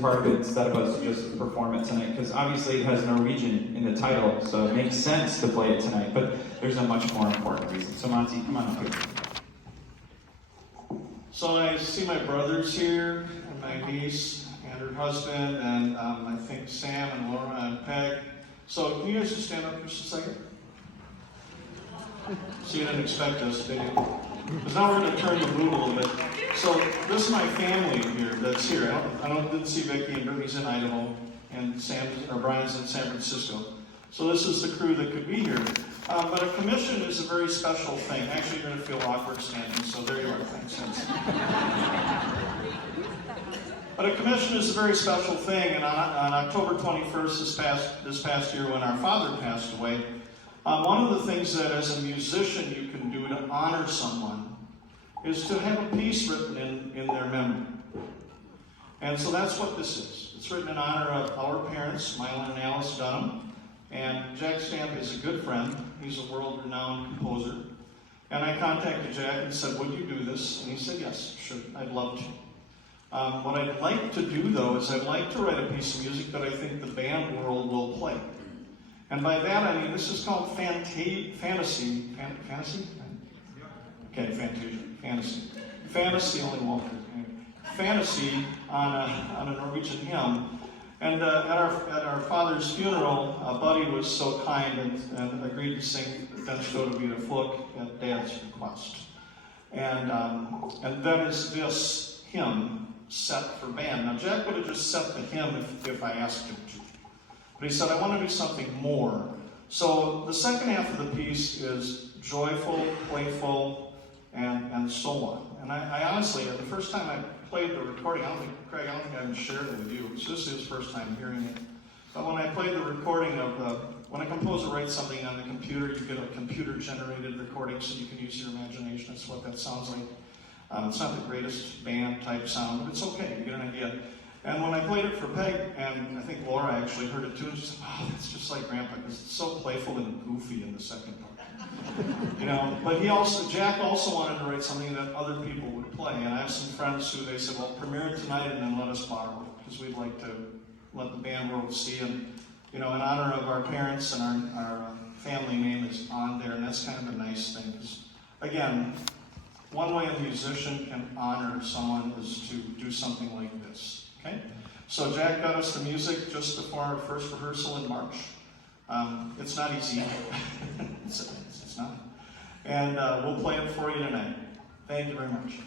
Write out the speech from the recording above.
part of it instead of us just perform it tonight, because obviously it has Norwegian in the title, so it makes sense to play it tonight, but there's a much more important reason. So Monty, come on up here. So I see my brothers here, and my niece, and her husband, and I think Sam and Laura and Peg. So can you guys just stand up for just a second? So you didn't expect us, did you? Because now we're going to turn the mood a little bit. So this is my family here that's here. Didn't see Vicki, and Brittany's in Idaho, and Brian's in San Francisco. So this is the crew that could be here. But a commission is a very special thing. Actually, you're going to feel awkward standing, so there you are. Thanks. But a commission is a very special thing, and on October 21st this past year, when our father passed away, one of the things that as a musician you can do to honor someone is to have a piece written in their memory. And so that's what this is. It's written in honor of our parents, Mylan and Alice Dunham. And Jack Stamp is a good friend. He's a world-renowned composer. And I contacted Jack and said, would you do this? And he said, yes, sure, I'd love to. What I'd like to do, though, is I'd like to write a piece of music that I think the band world will play. And by that, I mean, this is called fantasy? Fantasy? Okay, fantasy. Fantasy only Walter. Fantasy on a Norwegian hymn. And at our father's funeral, Buddy was so kind and agreed to sing Den Stode Vida Fluk at Dad's request. And that is this hymn set for band. Now, Jack would have just set the hymn if I asked him to. But he said, I want to do something more. So the second half of the piece is joyful, playful, and so on. And I honestly, the first time I played the recording, Craig, I don't think I even shared it with you. So this is his first time hearing it. But when I played the recording of when a composer writes something on the computer, you get a computer-generated recording, so you can use your imagination. That's what that sounds like. It's not the greatest band-type sound, but it's okay. You get an idea. And when I played it for Peg, and I think Laura actually heard it too, and she said, oh, it's just like Grandpa, because it's so playful and goofy in the second part. But Jack also wanted to write something that other people would play. And I have some friends who they said, well, premiere it tonight and then let us borrow it, because we'd like to let the band world see. And, in honor of our parents, and our family name is on there, and that's kind of a nice thing. Because, again, one way a musician can honor someone is to do something like this. Okay? So Jack got us the music just before our first rehearsal in March. It's not easy. It's not. And we'll play it for you tonight. Thank you very much.